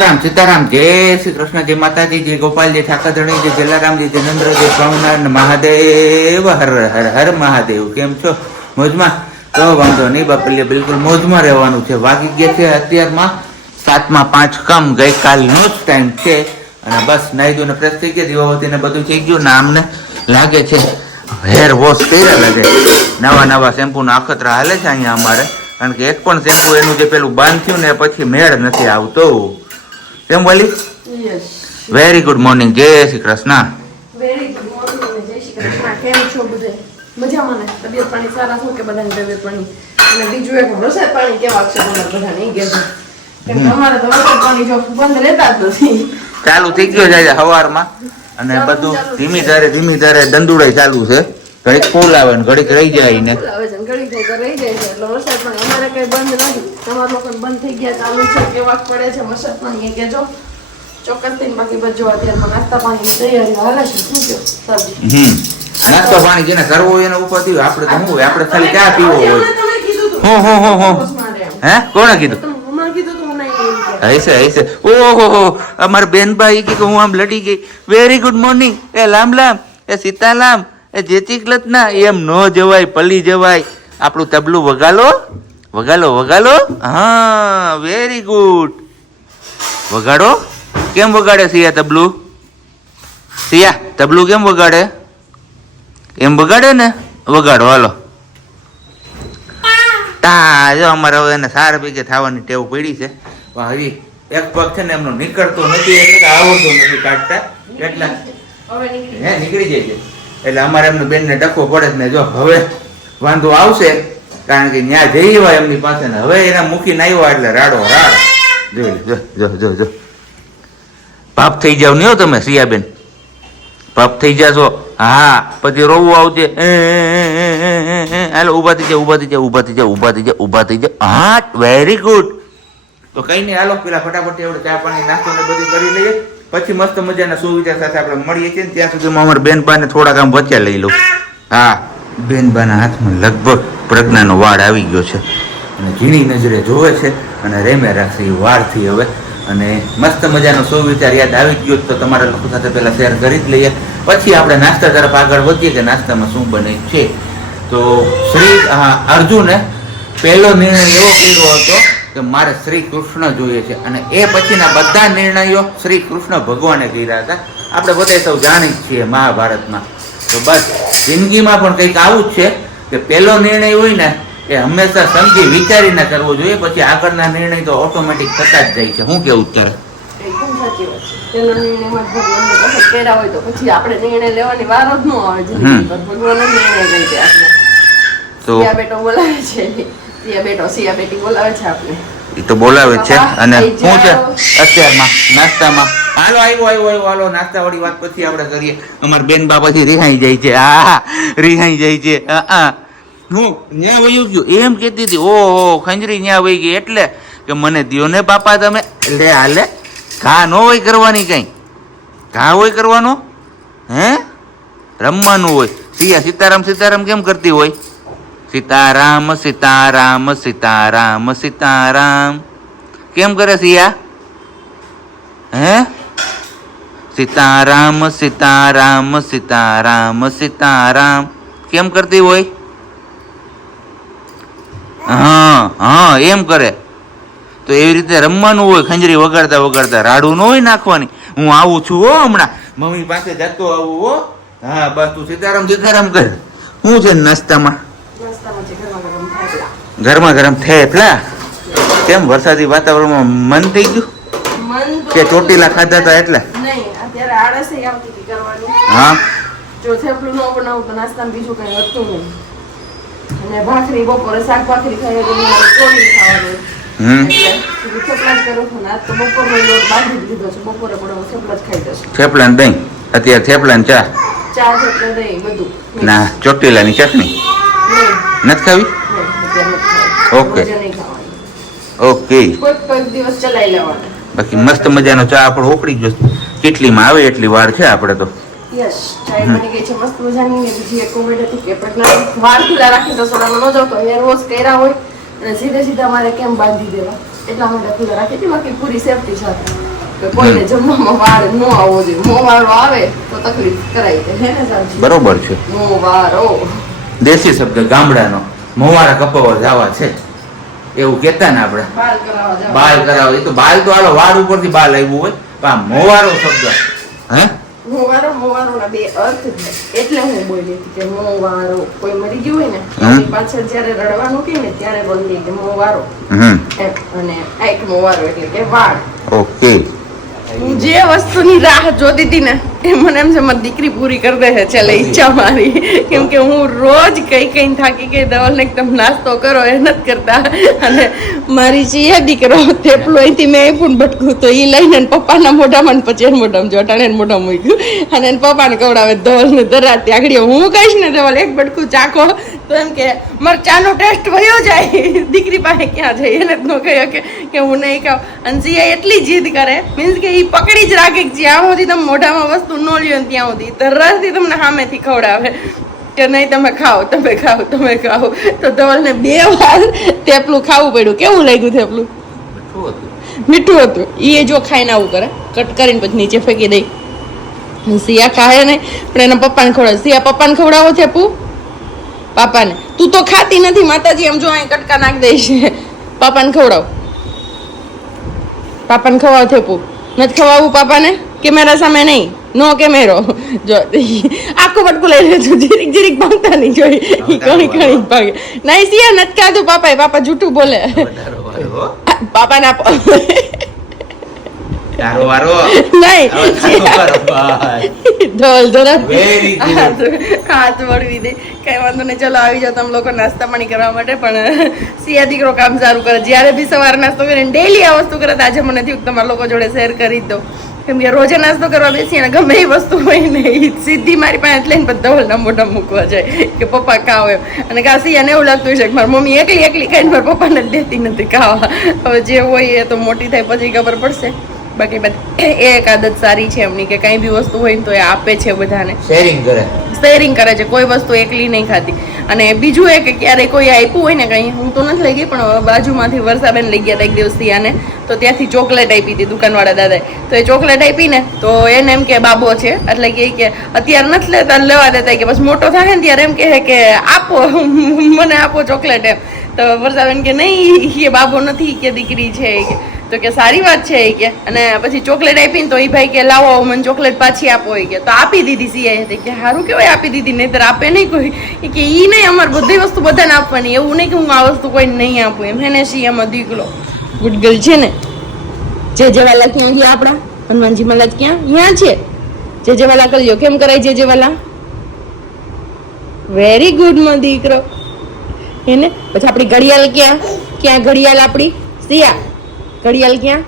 રામ સીતારામ, જય શ્રી કૃષ્ણ, જય માતાજી, જય ગોપાલજી ઠાકરણી જય જલારામજી જય નંદ્રજી સ્વામિનારાયણ મહાદેવ, હર હર હર મહાદેવ. કેમ છો? મોજમાં? તો વાંધો નહીં બાપલ્ય બિલકુલ મોજમાં રહેવાનું છે. વાગી ગયા છે અત્યારમાં સાતમાં પાંચ કમ. ગઈકાલનો જ ટાઈમ છે. અને બસ નાઈ ને ફ્રેશ થઈ ગયા. દીવાવતી ને બધું થઈ ગયું. ને લાગે છે હેર વોશ કર્યા લાગે. નવા નવા શેમ્પૂના અખતરા હાલે છે અહીંયા અમારે. કારણ કે એક પણ શેમ્પુ એનું જે પેલું બાંધ થયું ને પછી મેળ નથી આવતો. કેમ બોલી? યસ વેરી ગુડ મોર્નિંગ જય Shri Krishna. Very good morning જય શ્રી કૃષ્ણ. કેમ છો બધે? મજામાં ને? તબિયત પાણી સારા છો કે બધાની તબિયત પાણી? અને બીજું એક વરસાદ પાણી કેવા છે તમારે બધા નહીં કહેજો. કેમ કે તો વરસાદ પાણી જો બંધ રહેતા જ નથી. ચાલુ થઈ ગયો છે સવારમાં. અને બધું ધીમી ધારે ધીમી ધારે દંડુડાઈ ચાલુ છે. ઘડીક ફૂલ આવે ને ઘડીક રહી જાય ને. આવે છે ને ઘડી થઈ તો રહી જાય છે. એટલે વરસાદ પાણી અમારે કઈ બંધ નથી. તમારા લોકો બંધ થઈ ગયા ચાલુ છે કેવા પડે છે વરસાદ પણ એ કેજો ચોક્કસ થઈને બાકી બધું નાસ્તા પાણીની તૈયારી હાલે છે. શું કહો સબ્જી નાસ્તો પાણી જેને કરવો હોય એના ઉપરથી આપણે તો હોય? આપણે ખાલી ચા પીવો હોય. હો, હો, હો, હો. હે? કોણે કીધું. હશે હશે. ઓહો અમારા બેનભાઈ કે હું આમ લડી ગઈ. વેરી ગુડ મોર્નિંગ એ લામ લામ. એ સીતાલામ. એ જેતી કલતના એમ ન જવાય પલી જવાય. આપણું તબલું વગાલો વગાલો વગાલો. હા વેરી ગુડ વગાડો. કેમ વગાડે સિયા તબલું? સિયા તબલું કેમ વગાડે? એમ વગાડે ને? વગાડો હાલો. તા જો અમારે હવે એને સાર ભેગે થવાની ટેવ પડી છે. પણ હજી એક પગ છે ને એમનો નીકળતો નથી એટલે આવડતો નથી કાઢતા. એટલે હે નીકળી જાય છે એટલે અમારે એમને બેનને ડખો પડે ને જો હવે વાંધો આવશે, કારણ કે ત્યાં જઈ હોય એમની પાસે ને હવે એને મૂકીને આવ્યો એટલે રાડો રાડ. જો જો જો જો જો. પાપ થઈ જાવ નહીં તમે, સિયાબેન. પાપ થઈ જાશો. હા, પછી રોવું એ. હાલો, ઊભા થઈ જાય ઊભા થઈ જાય ઊભા થઈ જાય ઊભા થઈ જાય ઊભા થઈ જાય હા વેરી ગુડ તો કઈ નહીં, હાલો, પેલા ફટાફટ એવડે ચા પાણી નાસ્તો ને બધું કરી લઈએ. પછી મસ્ત મજાના સુવિચાર સાથે આપણે મળીએ છીએ ત્યાં સુધીમાં અમારા બેનબાને થોડાક આમ વચ્ચે લઈ લઉં. હા, બેનબાના હાથમાં લગભગ પ્રજ્ઞાનો વાળ આવી ગયો છે. અને ઝીણી નજરે જોવે છે અને રેમે રાખશે એ વાળથી હવે. અને મસ્ત મજાનો સુવિચાર યાદ આવી ગયો તો તમારા લોકો સાથે પહેલાં શેર કરી જ લઈએ. પછી આપણે નાસ્તા તરફ આગળ વધીએ કે નાસ્તામાં શું બને છે. તો શ્રી અર્જુને પહેલો નિર્ણય એવો કર્યો હતો કે મારે શ્રી કૃષ્ણ જોઈએ છે. અને એ પછીના બધા નિર્ણયો શ્રી કૃષ્ણ ભગવાને કર્યા હતા. આપણે બધે સૌ જાણી જ છીએ મહાભારતમાં. તો બસ જિંદગીમાં પણ કંઈક આવું જ છે કે પહેલો નિર્ણય હોય ને એ હંમેશા સમજી વિચારીને કરવો જોઈએ. પછી આગળના નિર્ણય તો ઓટોમેટિક થતા જ જાય છે. શું કેવું તારે તો સિયા બેટો સિયા બેટી બોલાવે છે આપણે એ તો બોલાવે છે. અને શું છે? અત્યારમાં નાસ્તામાં. હાલો આવ્યો આવ્યો આવ્યો હાલો નાસ્તા વાળી વાત પછી આપણે કરીએ. અમારા બેન બા પછી રિહાઈ જાય છે. હા રિહાઈ જાય છે. હા ન્યા વયું ગયું એમ કહેતી હતી ઓહો ખંજરી ન્યા વહી ગઈ. એટલે કે મને દ્યો ને બાપા તમે. લે હાલે ઘા ન હોય કરવાની કઈ. ઘા હોય કરવાનો? હે? રમવાનું હોય. સિયા સીતારામ સીતારામ કેમ કરતી હોય? સીતારામ સીતારામ સીતારામ સીતારામ. કેમ કરે સિયા? હે? સીતારામ સીતારામ સીતારામ સીતારામ. કેમ કરતી હોય? હા હા, એમ કરે. તો એવી રીતે રમવાનું હોય, ખંજરી વગાડતા વગાડતા. રાડું ન હોય નાખવાની. હું આવું છું હો હમણાં. મમ્મી પાસે જતો આવું હો. હા, બસ તું સીતારામ સીતારામ કર. શું છે નાસ્તામાં? ગરમા ગરમ થેપલા એટલા? કેમ વરસાદી વાતાવરણમાં મન થઈ ગયું? કે ચોટીલા ખાધા હતા એટલે હા? જો થેપલું ન બનાવું તો નાસ્તામાં બીજું કઈ હતું નહીં. અને ભાખરી બપોરે શાક ભાખરી ખાઈ ચોળી ખાવાનું. થેપલા દહીં? અત્યારે થેપલા ચા? ચા થેપલા દહીં બધું. ના ચટણી. નથી ખાવી. ઓકે. ઓકે. બાકી મસ્ત મજાનો ચા આપણો ઓકળી ગયો. કેટલીમાં આવે એટલી વાર છે આપણે તો? સીધે સીધા મારે કેમ બાંધી દેવા? એટલા માટે ખુલ્લા રાખી હતી બાકી પૂરી સેફટી સાથે કોઈને જમવામાં વાળ ન આવવો જોઈએ. મોં વાળો આવે તો તકલીફ કરાય છે. બરોબર છે. મોં વાળો. દેશી શબ્દ ગામડાનો. મોવારા કપાવા જવા છે. એવું કહેતા ને આપણે. બાલ કરાવો એ તો બાલ તો આલો વાળ ઉપરથી બાલ આવ્યું હોય. પણ આ મોવારો શબ્દ હે? મોવારો બે અર્થ એટલે હું બોલી કે મોવારો કોઈ મરી ગયું હોય ને પાછળ જ્યારે રડવાનું કહે ને ત્યારે બોલી કે મોવારો અને એક મોવારો એટલે કે વાળ ઓકે. હું જે વસ્તુની રાહ જોતી હતી ને એ મને એમ છે મારી દીકરી પૂરી કરી દે છે છેલ્લે ઈચ્છા મારી. કેમ કે હું રોજ કઈ કઈ થાકી ગઈ ધવલને એકદમ નાસ્તો કરો એ નથી કરતા. અને મારી જે દીકરો થેપલું અહીંથી મેં આપ્યું ભટકું તો એ લઈને પપ્પાના મોઢામાં પછી એના મોઢામાં જોટાણે એના મોઢામાં મૂક્યું. અને એના પપ્પાને કવડાવે ધવલને ધરાતી આગળ હું કહીશ ને ધવલ એક ભટકું ચાખો. તો એમ કે મારે ચાનો ટેસ્ટ વયો જાય. દીકરી પાસે ક્યાં જાય? એને ન કહ્યું કે કે હું નહીં ખાઉં. અને સિયા એટલી જીદ કરે મીન્સ કે એ પકડી જ રાખે કે જ્યાં સુધી તમે મોઢામાં વસ્તુ ન લ્યો ત્યાં સુધી તરસથી તમને સામેથી ખવડાવે કે નહીં તમે ખાઓ તમે ખાઓ તમે ખાઓ. તો ધવલને બે વાર થેપલું ખાવું પડ્યું. કેવું લાગ્યું થેપલું? મીઠું હતું. એ જો ખાઈને આવું કરે. કટ કરીને પછી નીચે ફેંકી દઈ સિયા ખાય નહીં પણ એના પપ્પાને ખવડાવે. સિયા પપ્પાને ખવડાવો થેપું? પાપાને. તું તો ખાતી નથી માતાજી એમ જો અહીં કટકા નાખ છે. પાપાને ખવડાવ. પાપાને ખવડાવ થેપું. નથી ખવાવું પાપાને? કેમેરા સામે નહીં. નો કેમેરો. જો આખું પટકું લઈ લેજો. જીરીક જીરીક ભાગતા નહીં જોઈ. કણી કણી ભાગે. નહીં સિયા નથી ખાધું પાપાએ. પાપા જૂઠું બોલે. પાપાને ના તારો વારો. નહીં. ઢોલ. હાથ હાથ વળવી દે. કઈ વાંધો નહીં. ચલો, આવી જાઓ તમે લોકો નાસ્તા પાણી કરવા માટે. પણ, સિયા દીકરો કામ સારું કરે. જ્યારે બી સવારે નાસ્તો કરીને ડેલી આ વસ્તુ કરે આજે મને થયું તમારા લોકો જોડે શેર કરી દો કેમ કે રોજે નાસ્તો કરવા બેસી અને ગમે એ વસ્તુ હોય ને સીધી મારી પાસે લઈને બધા ધવલના મોઢા મૂકવા જાય કે પપ્પા ખાઓ એમ. અને કાશી એને એવું લાગતું હોય છે કે મારી મમ્મી એકલી એકલી ખાઈને મારા પપ્પાને દેતી નથી ખાવા. હવે જે હોય એ તો મોટી થાય, પછી ખબર પડશે. બાકી એ એક આદત સારી છે એમની કે કઈ બી વસ્તુ હોય તો એ આપે છે બધાને. શેરિંગ કરે. શેરિંગ કરે છે કોઈ વસ્તુ એકલી નહીં ખાતી. અને બીજું એ કે ક્યારે કોઈ આપ્યું હોય ને કંઈ હું તો નથી લઈ ગઈ પણ બાજુમાંથી વરસાબેન લઈ ગયા હતા એક દિવસ આને તો ત્યાંથી ચોકલેટ આપી હતી દુકાનવાળા દાદાએ. તો એ ચોકલેટ આપી ને તો એને એમ કે બાબો છે એટલે કે કે અત્યારે નથી લેતા લેવા દેતા. કે બસ મોટો થાય ને ત્યારે. એમ કહે કે આપો મને આપો ચોકલેટ. એમ. તો વરસાબેન કે નહીં એ બાબો નથી કે દીકરી છે. કે તો કે સારી વાત છે એ કે. અને પછી ચોકલેટ આપીને તો એ ભાઈ કે, લાવો મને ચોકલેટ પાછી આપો, એ કે. તો આપી દીધી સીઆઈ કે સારું કેવાય આપી દીધી, નહીતર આપે નહીં કોઈ. એ કે, ઈ નહીં, અમારે બધી વસ્તુ બધાને આપવાની. એવું નહીં કે હું આ વસ્તુ કોઈ નહીં આપું. એમ હેને સિયામાં દીકલો ગુડ ગર્લ છે ને? જે જેવાલા ક્યાં ગયા આપણા, હનુમાનજી મહારાજ ક્યાં અહીંયા છે. જે જેવાલા કરજો કેમ કરાય જે જેવાલા વેરી ગુડમાં દીકરો. એને પછી આપણી ઘડિયાળ ક્યાં? ક્યાં ઘડિયાળ આપણી? સિયા ઘડિયાળ ક્યાં?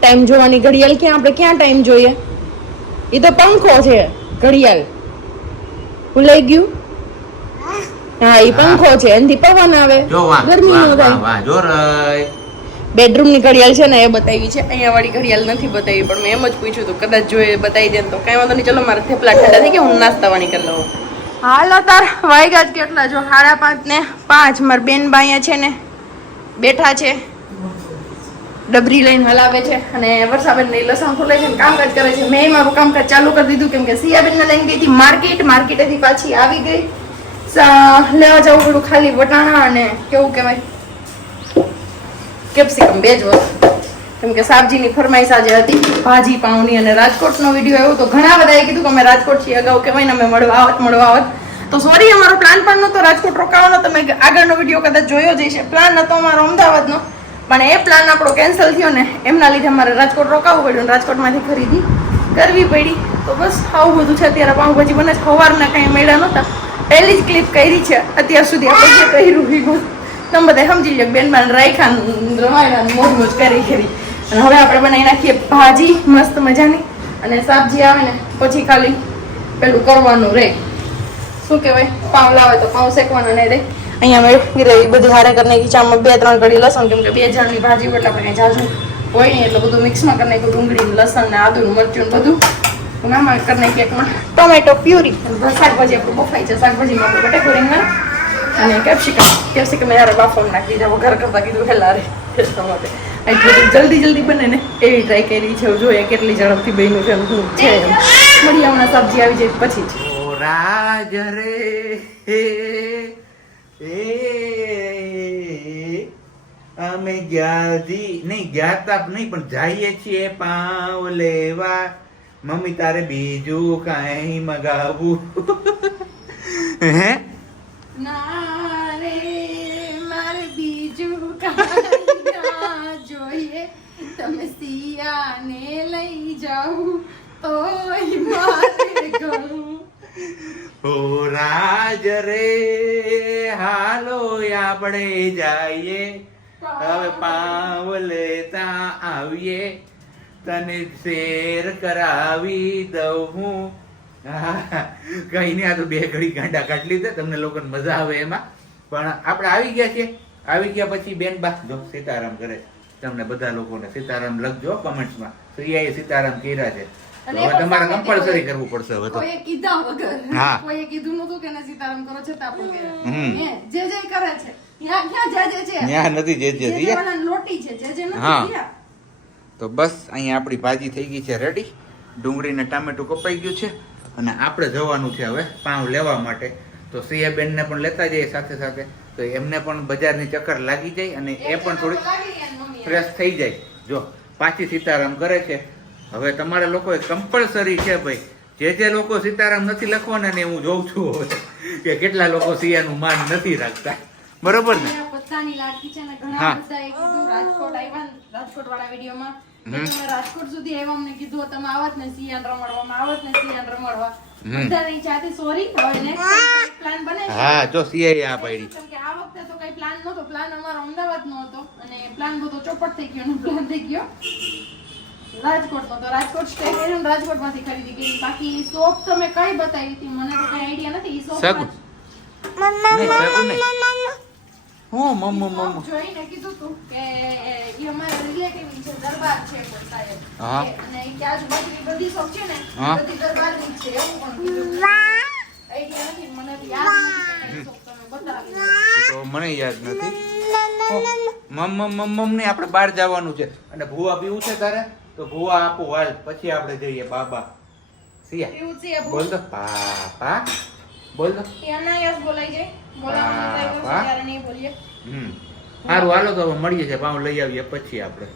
ટાઈમ જોવાની ઘડિયાળ ક્યાં? આપણે ક્યાં ટાઈમ જોઈએ? એ તો પંખો છે ઘડિયાળ. ભૂલાઈ ગયું? હા એ પંખો છે એનાથી પવન આવે. ગરમી નો થાય. વાહ બેડરૂમની ઘડિયાળ છે ને એ બતાવી છે. અહીંયા વાળી ઘડિયાળ નથી બતાવી પણ મેં એમ જ પૂછ્યું હતું કદાચ જોઈએ બતાવી દે તો. કઈ વાંધો નહીં ચલો મારે થેપલા ઠંડા થઈ ગયા હું નાસ્તા વાણી કરી લઉં? હાલો તાર વાગ્યા જ કેટલા જો સાડા પાંચ ને પાંચ. મારા બેન બાયા છે ને બેઠા છે. ડબરી લઈને હલાવે છે અને વર્ષાબેન ને લસણ ફૂલે છે ને કામકાજ કરે છે. મેં મારું કામકાજ ચાલુ કરી દીધું કેમ કે સિયાબેન ને લઈને ગઈ હતી માર્કેટ. માર્કેટેથી પાછી આવી ગઈ. લેવા જવું પડ્યું ખાલી વટાણા અને કેવું કહેવાય? કેપ્સિકમ, બે જ વસ્તુ. કેમ કે સાબજીની ફરમાઈશ આજે હતી. ભાજી, પાઉની અને રાજકોટનો વીડિયો આવ્યો તો ઘણા બધાએ કીધું કે અમે રાજકોટ છીએ અગાઉ કહેવાય ને અમે મળવા આવત મળવા આવત તો સોરી, અમારો પ્લાન પણ નહોતો રાજકોટ રોકાવાનો. તમે આગળનો વીડિયો કદાચ જોયો જ છે પ્લાન હતો અમારો અમદાવાદનો. પણ એ પ્લાન આપણો કેન્સલ થયો ને, એમના લીધે અમારે રાજકોટ રોકાવું પડ્યું રાજકોટમાંથી ખરીદી કરવી પડી. તો બસ આવું બધું છે. અત્યારે પાઉંભાજી બને. સવારના કાંઈ મળ્યા નહોતા. પહેલી જ ક્લિપ કરી છે. અત્યાર સુધી આપણે જે કર્યું એ તમે બધા સમજી લો બેન રાયખાન રમાડ્યા મોજ મોજ કરી કરી. અને હવે આપણે બનાવી નાખીએ ભાજી, મસ્ત મજાની. અને શાકજી આવે ને, પછી ખાલી પેલું કરવાનું રહે શું કહેવાય? પાઉં લાવે તો પાઉં શેકવાના નહીં રહે અહીંયા મેં રહી. બધી હારે કરીને ખીચામાં બે ત્રણ કડી લસણ કેમ કે બે જણની ભાજી હોય એટલે આપણે જાજુ હોય. ને એટલે બધું મિક્સમાં કરી નાખ્યું ડુંગળી લસણ ને આદુ મરચું બધું. નામાં કરી નાખીએ એકમાં ટોમેટો પ્યુરી. શાકભાજી આપણું બફાઈ છે. શાકભાજીમાં આપણે બટેકું રીંગણ અને કેપ્સિકમ કેપ્સિકમ યાર બાફમ નાખી દીધા. વઘાર કરતા કીધું હેલા રે માટે. એટલું જલ્દી જલ્દી બને ને. એવી ટ્રાય કરી છે જોઈએ કેટલી ઝડપથી બન્યું છે એમ શું છે એમ. મળીએ હમણાં સબ્જી આવી જાય પછી જ. રાજ રે હે, એ અમે ગ્યાજી નહીં ગ્યાતા નહીં, પણ જઈએ છીએ પાવ લેવા. મમ્મી, તારે બીજું કાંઈ મગાવું હે? ના રે મારે બીજું કાંઈ ના જોઈએ. તમે સિયાને લઈ જાઓ, તોય મારે ગણું ઓ રાજ રે હાલો આપણે જઈએ. હવે પાવ લેતા આવીએ. તને શેર કરાવી દઉં હું. હા, કઈ નહીં આ તો બે ઘડી ગાંડા કાઢી લીધા. તમને લોકોને મજા આવે એમાં. પણ આપણે આવી ગયા છીએ. આવી ગયા પછી બેન બા જો સીતારામ કરે. તમને બધા લોકોને સીતારામ લખજો કમેન્ટ્સમાં શ્રીયાએ સીતારામ કર્યા છે. તમારે કમ્પલસરી કરવું પડશે હવે તો. કીધા વગર. કોઈએ કીધું નતું કે ને સીતારામ કરો છે. હે, જે જે કરે છે. ત્યાં ક્યાં જે જે છે. ન્યા નથી જે જે જે જે થયા. વાળાને લોટી છે જે જે નથી હા. તો બસ અહીંયા આપણી ભાજી થઈ ગઈ છે રેડી ડુંગળી ને ટામેટું કપાઈ ગયું છે અને આપણે જવાનું છે હવે પાઉં લેવા માટે. તો સિયાબેનને પણ લેતા જઈએ સાથે સાથે. તો એમને પણ બજારની ચક્કર લાગી જાય અને એ પણ મમ્મીએ. ફ્રેશ થઈ જાય. જો પાછી સીતારામ કરે છે. હવે તમારે લોકોએ કમ્પલસરી છે ભાઈ. જે જે લોકો સીતારામ નથી લખવાના ને હું જોઉં છું હવે કે કેટલા લોકો સિયાનું માન નથી રાખતા. બરોબર ને? ને હા. રાજકોટ ને વાળા વિડીયોમાં રાજકોટ સુધી આવ્યા અમને કીધું તમે આવત ને સિયાન રમાડવામાં આવત ને સિયાન રમાડવા. બધાની સોરી હવે નેક્સ્ટ પ્લાન બને છે? હા જો સિયાએ આ પાડી. કે આ વખતે તો કઈ પ્લાન નહોતો પ્લાન અમારો અમદાવાદનો હતો અને પ્લાન બધો ચોપટ થઈ ગયો પ્લાન થઈ ગયો. રાજકોટનો તો રાજકોટ સ્ટે રાજકોટમાંથી ખરીદી કરી. બાકી શોપ તમે કઈ બતાવી હતી? મને તો કઈ આઈડિયા નથી. ઈ સગું. હું મમ્મો મમ્મો? જોઈને કીધું તું કે ઈ અમારા રિલેટિવ છે દરબાર છે કોઈ સાહેબ હા. અને ઈ કે આજુબાજુની બધી શોપ છે ને બધી દરબારની છે એવું પણ કીધું આઈડિયા નથી મને યાદ નથી કે કઈ શોપ તમે બતાવી તો મને યાદ નથી. મમ મમ મમ ને આપણે બહાર જવાનું છે. અને ભૂવા પીવું છે તારે? તો ભૂવા આપો હાલ. પછી આપણે જઈએ બાબા. સિયા બોલ તો. પાપા બોલ તો. એ બોલાઈ જાય. બોલીએ. હમ. સારું હાલો તો હવે મળીએ છે. પાઉં લઈ આવીએ પછી આપણે.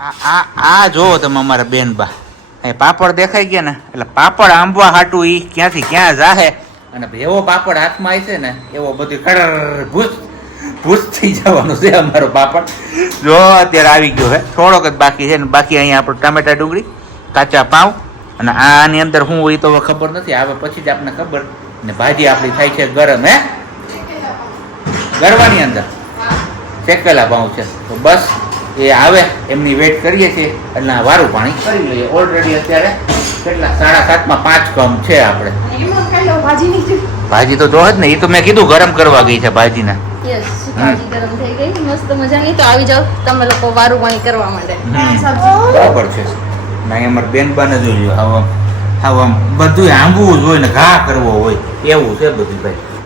આ આ આ જોવો તમે અમારા બેન બા એ પાપડ દેખાઈ ગયા ને? એટલે પાપડ આંબવા હાટું ઈ ક્યાંથી ક્યાં જાહે? અને એવો પાપડ હાથમાં આવશે ને એવો બધું ખડર ભૂસ ભૂસ થઈ જવાનું છે અમારો પાપડ. જો અત્યારે આવી ગયો હે થોડોક જ બાકી છે ને બાકી અહીંયા આપણે ટામેટા ડુંગળી કાચા પાઉં અને આની અંદર શું હોય તો ખબર નથી આવે પછી જ આપણને ખબર. ને ભાજી આપણી થાય છે ગરમ હે? ગરવાની અંદર? શેકેલા ભાવ છે. તો બસ એ આવે એમની વેટ કરીએ છીએ એટલે આ વારું પાણી કરી લઈએ. ઓલરેડી અત્યારે કેટલા? સાડા સાતમાં પાંચ કમ છે આપણે. ભાજી તો જો જ ને એ તો મેં કીધું ગરમ કરવા ગઈ છે ભાજીને. યસ ભાજી ગરમ થઈ ગઈ. મસ્ત મજાની તો આવી જાવ તમે લોકો વારું પાણી કરવા માટે. બરાબર છે. ના બેન બને જોઈ હવે હવે બધું આંબવું જ હોય ને ઘા કરવો હોય. એવું છે બધું ભાઈ.